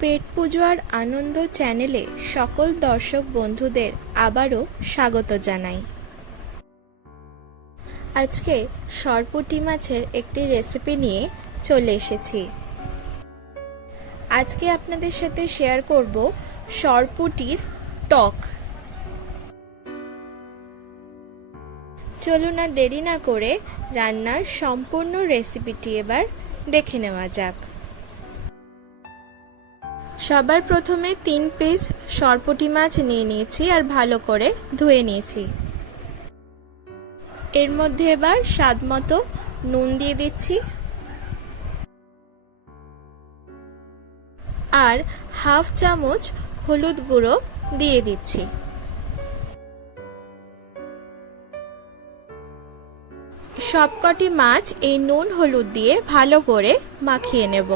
পেট পুজো আর আনন্দ চ্যানেলে সকল দর্শক বন্ধুদের আবারও স্বাগত জানাই। আজকে সরপুঁটি মাছের একটি রেসিপি নিয়ে চলে এসেছি। আজকে আপনাদের সাথে শেয়ার করব সরপুঁটির টক। চলুন আর দেরি না করে রান্নার সম্পূর্ণ রেসিপিটি এবার দেখে নেওয়া যাক। সবার প্রথমে 3 পিস সরপুঁটি মাছ নিয়ে নিয়েছি আর ভালো করে ধুয়ে নিয়েছি। এর মধ্যে এবার স্বাদ মতো নুন দিয়ে দিচ্ছি আর হাফ চামচ হলুদ গুঁড়ো দিয়ে দিচ্ছি। সবকটি মাছ এই নুন হলুদ দিয়ে ভালো করে মাখিয়ে নেব।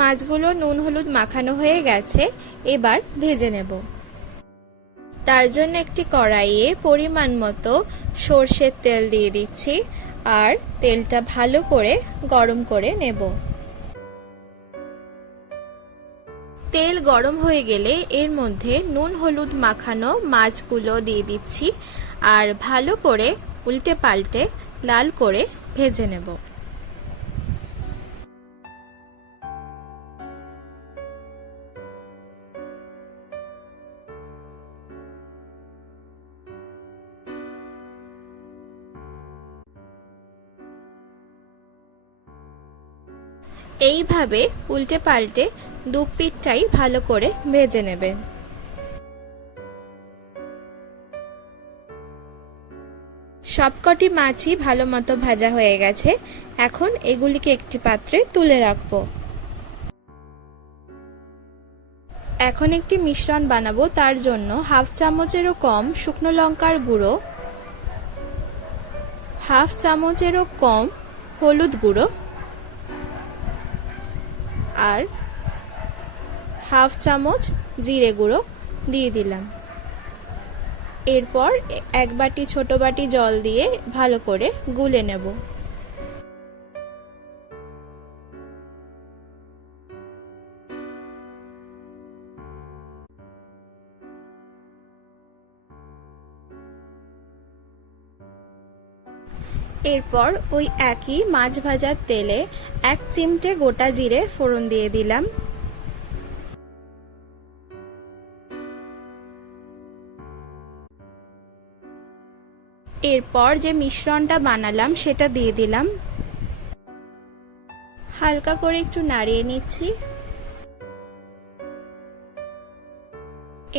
মাছগুলো নুন হলুদ মাখানো হয়ে গেছে, এবার ভেজে নেব। তার জন্য একটি কড়াইয়ে পরিমাণ মতো সরষের তেল দিয়ে দিচ্ছি আর তেলটা ভালো করে গরম করে নেব। তেল গরম হয়ে গেলে এর মধ্যে নুন হলুদ মাখানো মাছগুলো দিয়ে দিচ্ছি আর ভালো করে উল্টে পাল্টে লাল করে ভেজে নেব। এইভাবে উল্টে পাল্টে দু পিঠটাই ভালো করে ভেজে নেবেন। সবকটি মাছই ভালো মতো ভাজা হয়ে গেছে, এখন এগুলিকে একটি পাত্রে তুলে রাখবো। এখন একটি মিশ্রণ বানাবো, তার জন্য হাফ চামচেরও কম শুকনো লঙ্কার গুঁড়ো, হাফ চামচেরও কম হলুদ গুঁড়ো আর হাফ চামচ জিরে গুঁড়ো দিয়ে দিলাম। এরপর এক বাটি ছোট বাটি জল দিয়ে ভালো করে গুলে নেব। এরপর ওই একই মাছ ভাজার তেলে 1 চিমটে গোটা জিরে ফোড়ন দিয়ে দিলাম। এরপর যে মিশ্রণটা বানালাম সেটা দিয়ে দিলাম, হালকা করে একটু নাড়িয়ে নিচ্ছি।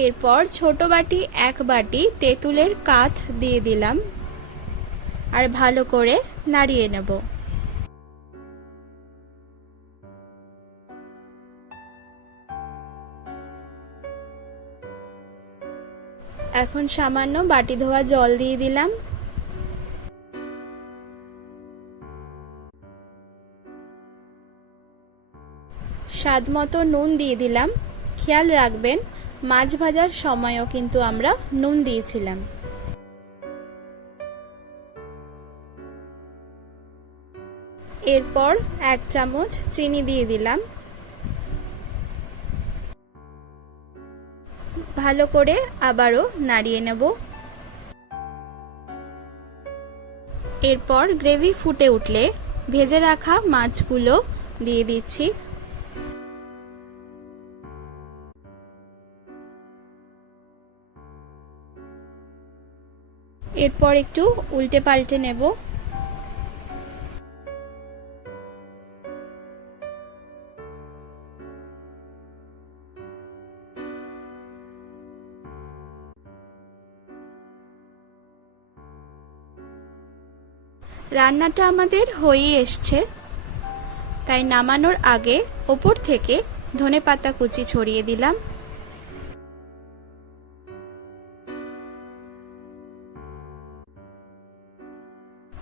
এরপর ছোট বাটি 1 বাটি তেঁতুলের কাঠ দিয়ে দিলাম আর ভালো করে নাড়িয়ে নেব। এখন সামান্য বাটি ধোয়া জল দিয়ে দিলাম। স্বাদ মতো নুন দিয়ে দিলাম। খেয়াল রাখবেন মাছ ভাজার সময়ও কিন্তু আমরা নুন দিয়েছিলাম। এরপর 1 চামচ চিনি দিয়ে দিলাম। ভালো করে আবারও নাড়িয়ে নেব। এরপর গ্রেভি ফুটে উঠলে ভেজে রাখা মাছগুলো দিয়ে দিচ্ছি। এরপর একটু উল্টে পাল্টে নেব। রান্নাটা আমাদের হয়েই এসছে, তাই নামানোর আগে ওপর থেকে ধনেপাতা কুচি ছড়িয়ে দিলাম।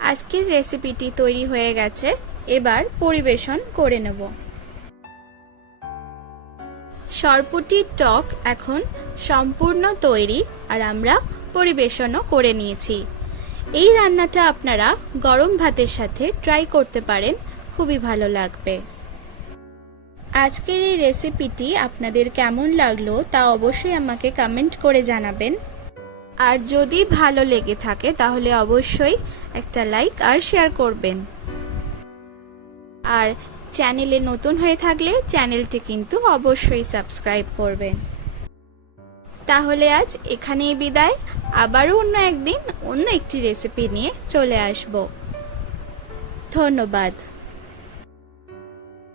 আজকের রেসিপিটি তৈরি হয়ে গেছে, এবার পরিবেশন করে নেব। সরপুঁটির টক এখন সম্পূর্ণ তৈরি আর আমরা পরিবেশনও করে নিয়েছি। এই রান্নাটা আপনারা গরম ভাতের সাথে ট্রাই করতে পারেন, খুবই ভালো লাগবে। আজকের এই রেসিপিটি আপনাদের কেমন লাগলো তা অবশ্যই আমাকে কমেন্ট করে জানাবেন। আর যদি ভালো লেগে থাকে তাহলে অবশ্যই একটা লাইক আর শেয়ার করবেন। আর চ্যানেলে নতুন হয়ে থাকলে চ্যানেলটি কিন্তু অবশ্যই সাবস্ক্রাইব করবেন। তাহলে আজ এখানেই বিদায়, আবারও অন্য একদিন অন্য একটি রেসিপি নিয়ে চলে আসব। ধন্যবাদ।